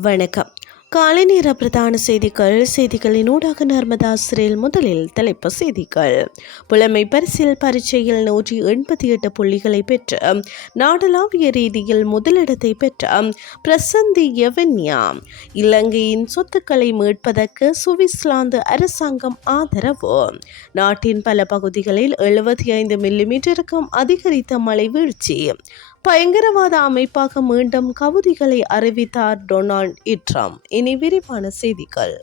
வணக்கம். காலை நேர பிரதான செய்திகள். செய்திகளின் ஊடாக நர்மதா சிறையில் முதலில் தலைப்பு செய்திகள். புலமை பரிசில் பரீட்சையில் நூற்றி எண்பத்தி எட்டு புள்ளிகளை பெற்று நாடளாவிய ரீதியில் முதலிடத்தை பெற்ற பிரசந்தி எவன்யா இலங்கையின் சொத்துக்களை மீட்பதற்கு சுவிஸ்லாந்து அரசாங்கம் ஆதரவு. நாட்டின் பல பகுதிகளில் எழுபத்தி ஐந்து மில்லிமீட்டருக்கும் அதிகரித்த மழை வீழ்ச்சி. பயங்கரவாத அமைப்பாக மீண்டும் கவுதிகளை அறிவித்தார் டொனால்ட் இட்ரம் இனி விரிவான செய்திகள்.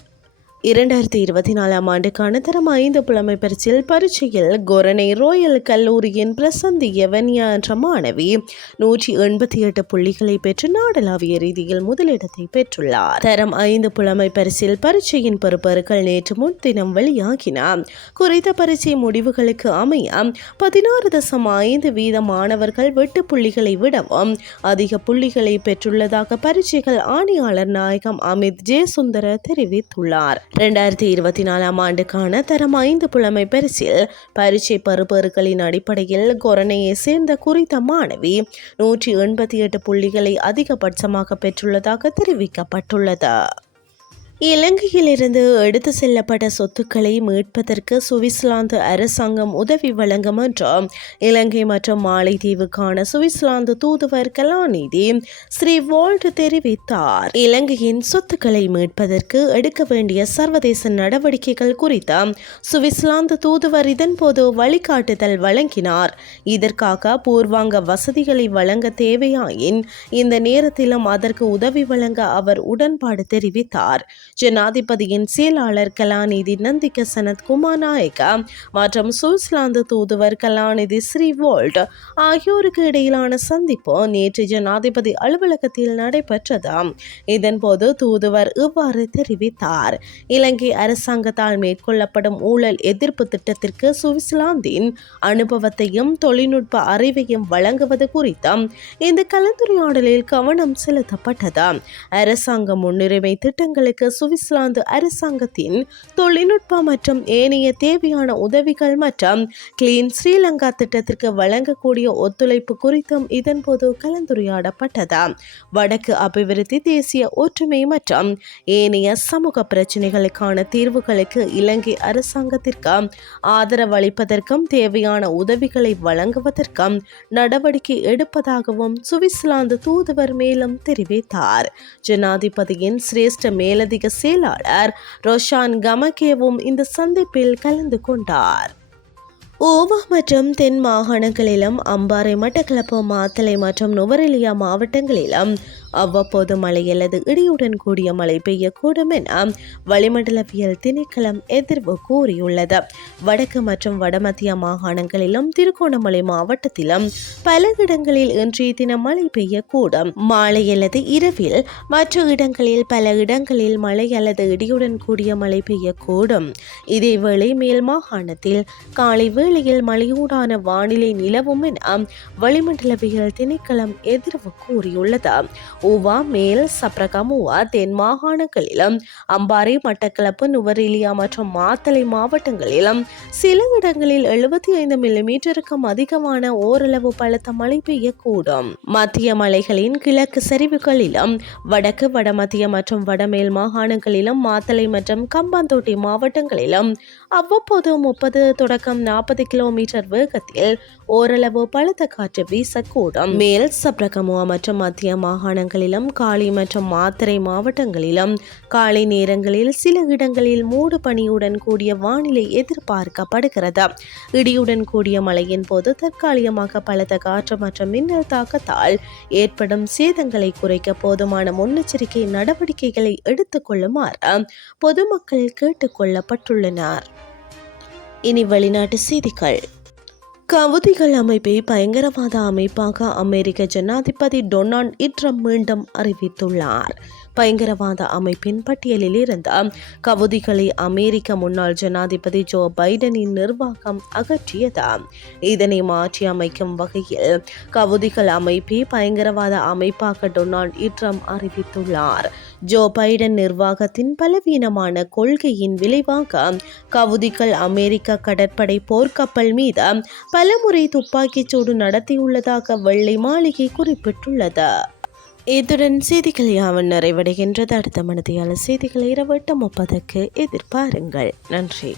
இரண்டாயிரத்தி இருபத்தி நாலாம் ஆண்டுக்கான தரம் ஐந்து புலமை பரிசில் பரீட்சையில் கொரணை ரோயல் கல்லூரியின் பிரசந்தி எவன்யா என்ற மாணவி நூற்றி எண்பத்தி எட்டு புள்ளிகளை பெற்று நாடளாவிய ரீதியில் முதலிடத்தை பெற்றுள்ளார். தரம் ஐந்து புலமை பரிசில் பரீட்சையின் பெறுபேறுகள் நேற்று முன்தினம் வெளியாகின. குறித்த பரீட்சை முடிவுகளுக்கு அமைய பதினாறு தசம் ஐந்து வீத மாணவர்கள் வெட்டு புள்ளிகளை விடவும் அதிக புள்ளிகளை பெற்றுள்ளதாக பரீட்சைகள் ஆணையாளர் நாயகம் அமித் ஜெயசுந்தர தெரிவித்துள்ளார். ரெண்டாயிரத்தி இருபத்தி நாலாம் ஆண்டுக்கான தரம் ஐந்து புலமை பரிசில் பரீட்சை பருப்பருக்களின் அடிப்படையில் கொரணையை சேர்ந்த குறித்த மாணவி நூற்றி எண்பத்தி எட்டு புள்ளிகளை அதிகபட்சமாக பெற்றுள்ளதாக தெரிவிக்கப்பட்டுள்ளது. இலங்கையிலிருந்து எடுத்து செல்லப்பட்ட சொத்துக்களை மீட்பதற்கு சுவிட்சர்லாந்து அரசாங்கம் உதவி வழங்கும் என்றும் இலங்கை மற்றும் மாலைத்தீவுக்கான சுவிட்சர்லாந்து தூதுவர் கலாநிதி ஸ்ரீ வால்ட் தெரிவித்தார். இலங்கையின் சொத்துக்களை மீட்பதற்கு எடுக்க வேண்டிய சர்வதேச நடவடிக்கைகள் குறித்த சுவிட்சர்லாந்து தூதுவர் இதன்போது வழிகாட்டுதல் வழங்கினார். இதற்காக பூர்வாங்க வசதிகளை வழங்க தேவையாயின் இந்த நேரத்திலும் அதற்கு உதவி வழங்க அவர் உடன்பாடு தெரிவித்தார். ஜனாதிபதியின் செயலாளர் கலாநிதி நந்திக சனத் குமார் நாயக்கா மற்றும் சுவிட்சர்லாந்து தூதுவர் கலாநிதி ஸ்ரீ வோல்ட் ஆகியோருக்கு இடையிலான சந்திப்பு நேற்று ஜனாதிபதி அலுவலகத்தில் நடைபெற்றது. இதன்போது தூதுவர் இவ்வாறு தெரிவித்தார். இலங்கை அரசாங்கத்தால் மேற்கொள்ளப்படும் ஊழல் எதிர்ப்பு திட்டத்திற்கு சுவிட்சர்லாந்தின் அனுபவத்தையும் தொழில்நுட்ப அறிவையும் வழங்குவது குறித்தும் இந்த கலந்துரையாடலில் கவனம் செலுத்தப்பட்டது. அரசாங்க முன்னுரிமை திட்டங்களுக்கு சுவிட்சர்லாந்து அரசாங்கத்தின் தொழில்நுட்ப மற்றும் ஏனைய தேவையான உதவிகள் மற்றும் கிளீன் ஸ்ரீலங்கா திட்டத்திற்கு வழங்கக்கூடிய ஒத்துழைப்பு குறித்தும் இதன்போது கலந்துரையாடப்பட்டது. வடக்கு அபிவிருத்தி தேசிய ஒற்றுமை மற்றும் ஏனைய சமூக பிரச்சினைகளுக்கான தீர்வுகளுக்கு இலங்கை அரசாங்கத்திற்கு ஆதரவளிப்பதற்கும் தேவையான உதவிகளை வழங்குவதற்கும் நடவடிக்கை எடுப்பதாகவும் சுவிட்சர்லாந்து தூதுவர் மேலும் தெரிவித்தார். ஜனாதிபதியின் சிரேஷ்ட மேலதிக செயலாளர் ரோஷான் கமகேவும் இந்த சந்திப்பில் கலந்து கொண்டார். ஓவா மற்றும் தென் மாகாணங்களிலும் அம்பாறை மட்டக்களப்பு மாத்தளை மற்றும் நுவரெலியா மாவட்டங்களிலும் அவ்வப்போது மழை அல்லது இடியுடன் கூடிய மழை பெய்யக்கூடும் என வளிமண்டலவியல் திணைக்களம் எதிர்வு கூறியுள்ளது. வடக்கு மற்றும் வடமத்திய மாகாணங்களிலும் திருகோணமலை மாவட்டத்திலும் பல இடங்களில் இன்றைய தினம் மழை பெய்யக்கூடும். மாலை அல்லது இரவில் மற்ற இடங்களில் பல இடங்களில் மழை அல்லது இடியுடன் கூடிய மழை பெய்யக்கூடும். இதேவேளை மேல் மாகாணத்தில் காலை வேளையில் மழையூடான வானிலை நிலவும் என வளிமண்டலவியல் திணைக்களம் எதிர்வு கூறியுள்ளது. ஊவா மேல் சப்ரகமுவா தென் மாகாணங்களிலும் அம்பாறை மட்டக்களப்பு நுவரெலியா மற்றும் மாத்தளை மாவட்டங்களிலும் சில இடங்களில் எழுபத்தி ஐந்து மில்லிமீட்டருக்கும் அதிகமான ஓரளவு பலத்த மழை பெய்யக்கூடும். மத்திய மலைகளின் கிழக்கு சரிவுகளிலும் வடக்கு வடமத்திய மற்றும் வடமேல் மாகாணங்களிலும் மாத்தளை மற்றும் கம்பாந்தோட்டை மாவட்டங்களிலும் அவ்வப்போது முப்பது தொடக்கம் நாற்பது கிலோமீட்டர் வேகத்தில் ஓரளவு பலத்த காற்று வீசக்கூடும். மேல் சப்ரகமுவா மற்றும் மத்திய மாகாணங்கள் மாவட்டங்களிலும் காலி மற்றும் மாத்தறை மாவட்டங்களிலும் காலை நேரங்களில் சில இடங்களில் மூடு பனியுடன் கூடிய வானிலை எதிர்பார்க்கப்படுகிறது. இடியுடன் கூடிய மழையின் போது தற்காலிகமாக பலத்த காற்று மற்றும் மின்னல் தாக்கத்தால் ஏற்படும் சேதங்களை குறைக்க போதுமான முன்னெச்சரிக்கை நடவடிக்கைகளை எடுத்துக்கொள்ளுமாறு பொதுமக்கள் கேட்டுக்கொள்ளப்பட்டுள்ளனர் இனி வெளிநாட்டு செய்திகள். கவுதிகள் அமைப்பை பயங்கரவாத அமைப்பாக அமெரிக்க ஜனாதிபதி டொனால்ட் இட்ரம் மீண்டும் அறிவித்துள்ளார். பயங்கரவாத அமைப்பின் பட்டியலில் இருந்த கவுதிகளை அமெரிக்க முன்னாள் ஜனாதிபதி ஜோ பைடனின் நிர்வாகம் அகற்றியது. இதனை மாற்றி அமைக்கும் வகையில் கவுதிகள் அமைப்பை பயங்கரவாத அமைப்பாக டொனால்ட் இட்ரம் அறிவித்துள்ளார். ஜோ பைடன் நிர்வாகத்தின் பலவீனமான கொள்கையின் விளைவாக கவுதிகள் அமெரிக்க கடற்படை போர்க்கப்பல் மீது பலமுறை துப்பாக்கிச்சூடு நடத்தியுள்ளதாக வெள்ளை மாளிகை குறிப்பிட்டுள்ளது. இத்துடன் செய்திகள் யாவன் நிறைவடைகின்றது. அடுத்த மனதையால் செய்திகள் இரவு எட்டு முப்பதுக்கு எதிர்பாருங்கள். நன்றி.